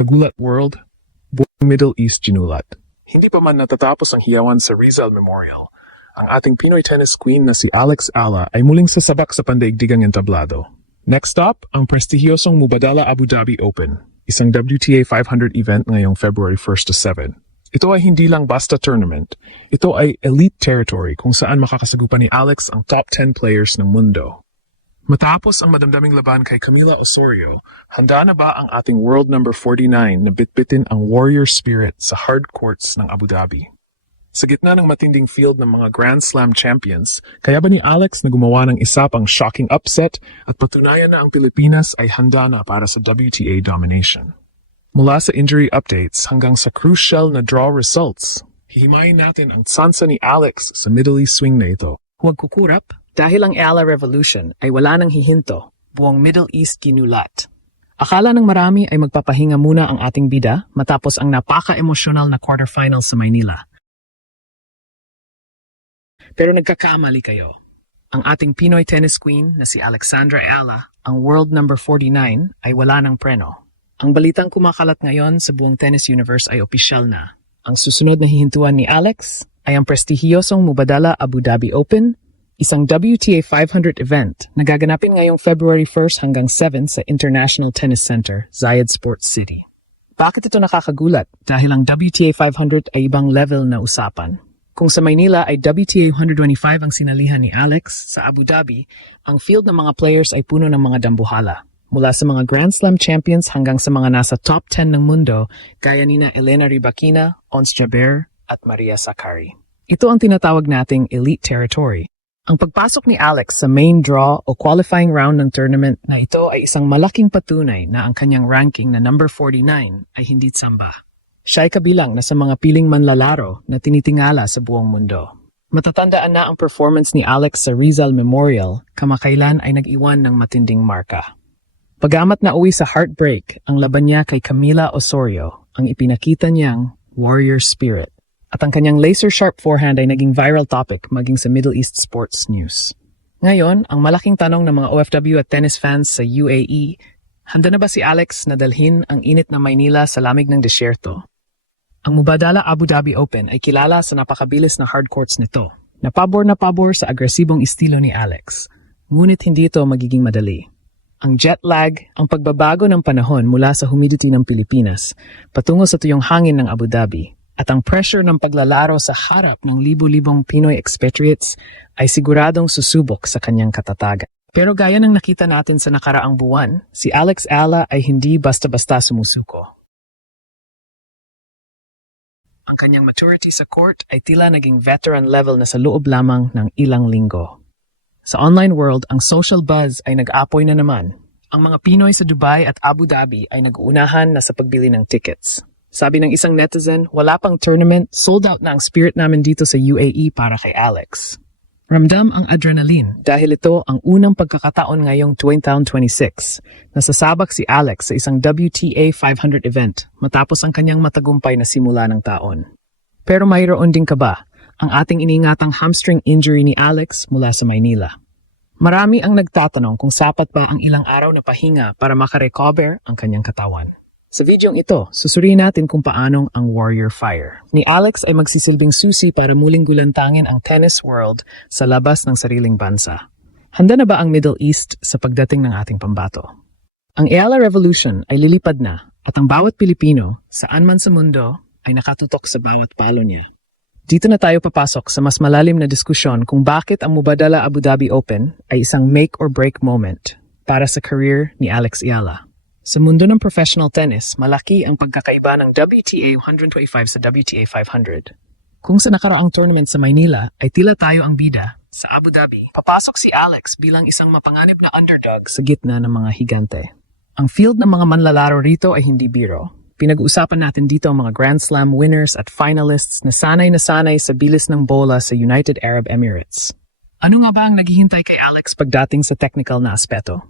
Kagulat World, buong Middle East ginulat. Hindi pa man natatapos ang hiyawan sa Rizal Memorial. Ang ating Pinoy tennis queen na si Alex Ala ay muling sasabak sa pandaigdigang entablado. Next stop, ang prestihiyosong Mubadala Abu Dhabi Open, isang WTA 500 event ngayong February 1 to 7. Ito ay hindi lang basta tournament. Ito ay elite territory kung saan makakasagupan ni Alex ang top 10 players ng mundo. Matapos ang madamdaming laban kay Camila Osorio, handa na ba ang ating world number 49 na bitbitin ang warrior spirit sa hard courts ng Abu Dhabi? Sa gitna ng matinding field ng mga Grand Slam champions, kaya ba ni Alex na gumawa ng isa pang shocking upset at patunayan na ang Pilipinas ay handa na para sa WTA domination? Mula sa injury updates hanggang sa crucial na draw results, hihimayin natin ang tsansa ni Alex sa Middle East swing na ito. Huwag kukurap dahil ang Ala Revolution ay wala nang hihinto, buong Middle East ginulat. Akala ng marami ay magpapahinga muna ang ating bida matapos ang napaka-emosyonal na quarterfinals sa Maynila. Pero nagkakamali kayo. Ang ating Pinoy tennis queen na si Alexandra Ala, ang world number 49, ay wala ng preno. Ang balitang kumakalat ngayon sa buong tennis universe ay opisyal na. Ang susunod na hihintuan ni Alex ay ang prestihiyosong Mubadala Abu Dhabi Open, isang WTA 500 event na gaganapin ngayong February 1 hanggang 7 sa International Tennis Center, Zayed Sports City. Bakit ito nakakagulat? Dahil ang WTA 500 ay ibang level na usapan. Kung sa Maynila ay WTA 125 ang sinalihan ni Alex, sa Abu Dhabi, ang field ng mga players ay puno ng mga dambuhala. Mula sa mga Grand Slam champions hanggang sa mga nasa top 10 ng mundo, gaya nina Elena Rybakina, Ons Jabeur, at Maria Sakkari. Ito ang tinatawag nating elite territory. Ang pagpasok ni Alex sa main draw o qualifying round ng tournament na ito ay isang malaking patunay na ang kanyang ranking na number 49 ay hindi tsamba. Siya ay kabilang na sa mga piling manlalaro na tinitingala sa buong mundo. Matatandaan na ang performance ni Alex sa Rizal Memorial, kamakailan ay nag-iwan ng matinding marka. Pagamat na uwi sa heartbreak, ang laban niya kay Camila Osorio, ang ipinakita niyang warrior spirit. At ang kanyang laser-sharp forehand ay naging viral topic maging sa Middle East sports news. Ngayon, ang malaking tanong ng mga OFW at tennis fans sa UAE, handa na ba si Alex na dalhin ang init na Maynila sa lamig ng desyerto? Ang Mubadala Abu Dhabi Open ay kilala sa napakabilis na hard courts nito, na pabor sa agresibong estilo ni Alex. Ngunit hindi ito magiging madali. Ang jet lag, ang pagbabago ng panahon mula sa humidity ng Pilipinas patungo sa tuyong hangin ng Abu Dhabi, at ang pressure ng paglalaro sa harap ng libu-libong Pinoy expatriates ay siguradong susubok sa kanyang katatagan. Pero gaya ng nakita natin sa nakaraang buwan, si Alex Ala ay hindi basta-basta sumusuko. Ang kanyang maturity sa court ay tila naging veteran level na sa loob lamang ng ilang linggo. Sa online world, ang social buzz ay nag-apoy na naman. Ang mga Pinoy sa Dubai at Abu Dhabi ay nag-uunahan na sa pagbili ng tickets. Sabi ng isang netizen, wala pang tournament, sold out na ang spirit namin dito sa UAE para kay Alex. Ramdam ang adrenaline dahil ito ang unang pagkakataon ngayong 2026 na sasabak si Alex sa isang WTA 500 event matapos ang kanyang matagumpay na simula ng taon. Pero mayroon din kaba ang ating iniingatang hamstring injury ni Alex mula sa Maynila. Marami ang nagtatanong kung sapat pa ang ilang araw na pahinga para makarecover ang kanyang katawan. Sa videong ito, susuriin natin kung paanong ang Warrior Fire ni Alex ay magsisilbing susi para muling gulantangin ang tennis world sa labas ng sariling bansa. Handa na ba ang Middle East sa pagdating ng ating pambato? Ang Ala Revolution ay lilipad na at ang bawat Pilipino, saan man sa mundo, ay nakatutok sa bawat palo niya. Dito na tayo papasok sa mas malalim na diskusyon kung bakit ang Mubadala Abu Dhabi Open ay isang make or break moment para sa career ni Alex Ala. Sa mundo ng professional tennis, malaki ang pagkakaiba ng WTA 125 sa WTA 500. Kung sa nakaraang tournament sa Maynila ay tila tayo ang bida, sa Abu Dhabi, papasok si Alex bilang isang mapanganib na underdog sa gitna ng mga higante. Ang field ng mga manlalaro rito ay hindi biro. Pinag-uusapan natin dito ang mga Grand Slam winners at finalists na sanay sa bilis ng bola sa United Arab Emirates. Ano nga ba ang naghihintay kay Alex pagdating sa technical na aspeto?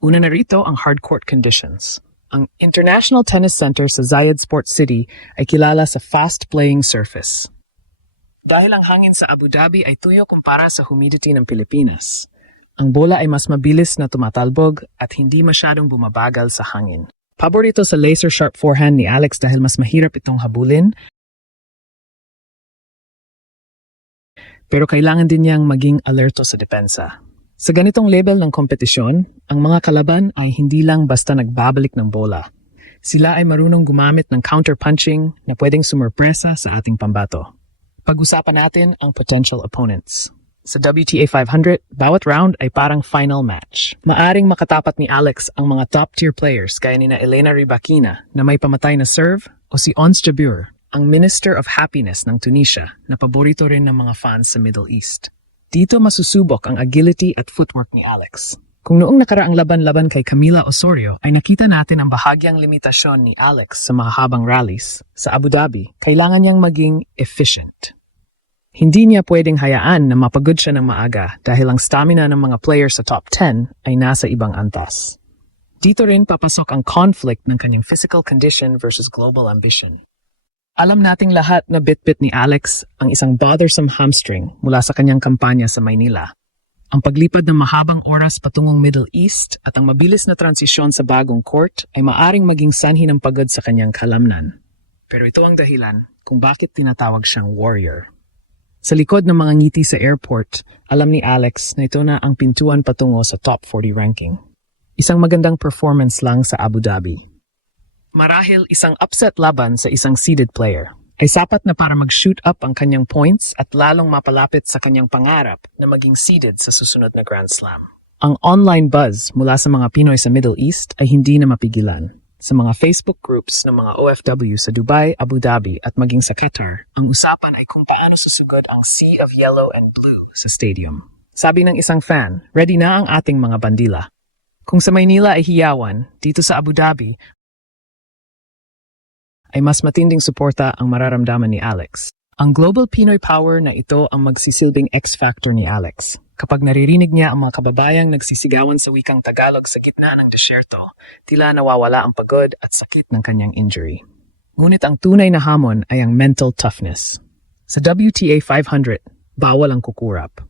Una na rito ang hard court conditions. Ang International Tennis Center sa Zayed Sports City ay kilala sa fast-playing surface. Dahil ang hangin sa Abu Dhabi ay tuyo kumpara sa humidity ng Pilipinas, ang bola ay mas mabilis na tumatalbog at hindi masyadong bumabagal sa hangin. Paborito sa laser sharp forehand ni Alex dahil mas mahirap itong habulin. Pero kailangan din niyang maging alerto sa depensa. Sa ganitong level ng kompetisyon, ang mga kalaban ay hindi lang basta nagbabalik ng bola. Sila ay marunong gumamit ng counter-punching na pwedeng sumurpresa sa ating pambato. Pag-usapan natin ang potential opponents. Sa WTA 500, bawat round ay parang final match. Maaring makatapat ni Alex ang mga top-tier players gaya nina Elena Rybakina na may pamatay na serve o si Ons Jabeur, ang Minister of Happiness ng Tunisia na paborito rin ng mga fans sa Middle East. Dito masusubok ang agility at footwork ni Alex. Kung noong nakaraang laban-laban kay Camila Osorio ay nakita natin ang bahagyang limitasyon ni Alex sa mga habang rallies, sa Abu Dhabi, kailangan niyang maging efficient. Hindi niya pwedeng hayaan na mapagod siya ng maaga dahil ang stamina ng mga players sa top 10 ay nasa ibang antas. Dito rin papasok ang conflict ng kanyang physical condition versus global ambition. Alam nating lahat na bitbit ni Alex ang isang bothersome hamstring mula sa kanyang kampanya sa Maynila. Ang paglipad ng mahabang oras patungong Middle East at ang mabilis na transisyon sa bagong court ay maaring maging sanhi ng pagod sa kanyang kalamnan. Pero ito ang dahilan kung bakit tinatawag siyang warrior. Sa likod ng mga ngiti sa airport, alam ni Alex na ito na ang pintuan patungo sa top 40 ranking. Isang magandang performance lang sa Abu Dhabi. Marahil isang upset laban sa isang seeded player ay sapat na para mag-shoot up ang kanyang points at lalong mapalapit sa kanyang pangarap na maging seeded sa susunod na Grand Slam. Ang online buzz mula sa mga Pinoy sa Middle East ay hindi na mapigilan. Sa mga Facebook groups ng mga OFW sa Dubai, Abu Dhabi at maging sa Qatar, ang usapan ay kung paano susugod ang sea of yellow and blue sa stadium. Sabi ng isang fan, ready na ang ating mga bandila. Kung sa Maynila ay hiyawan, dito sa Abu Dhabi ay mas matinding suporta ang mararamdaman ni Alex. Ang global Pinoy power na ito ang magsisilbing X-factor ni Alex. Kapag naririnig niya ang mga kababayang nagsisigawan sa wikang Tagalog sa gitna ng desyerto, tila nawawala ang pagod at sakit ng kanyang injury. Ngunit ang tunay na hamon ay ang mental toughness. Sa WTA 500, bawal ang kukurap.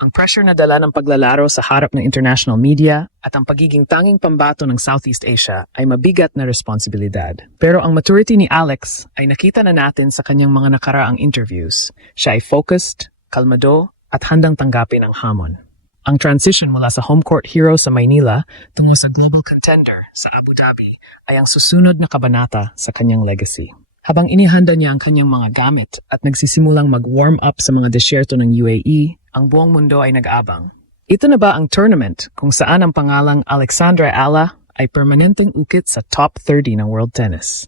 Ang pressure na dala ng paglalaro sa harap ng international media at ang pagiging tanging pambato ng Southeast Asia ay mabigat na responsibilidad. Pero ang maturity ni Alex ay nakita na natin sa kanyang mga nakaraang interviews. Siya ay focused, kalmado, at handang tanggapin ang hamon. Ang transition mula sa home court hero sa Maynila tungo sa global contender sa Abu Dhabi ay ang susunod na kabanata sa kanyang legacy. Habang inihanda niya ang kanyang mga gamit at nagsisimulang mag-warm up sa mga desyerto ng UAE, ang buong mundo ay nag-abang. Ito na ba ang tournament kung saan ang pangalang Alexandra Ala ay permanenteng ukit sa top 30 ng world tennis?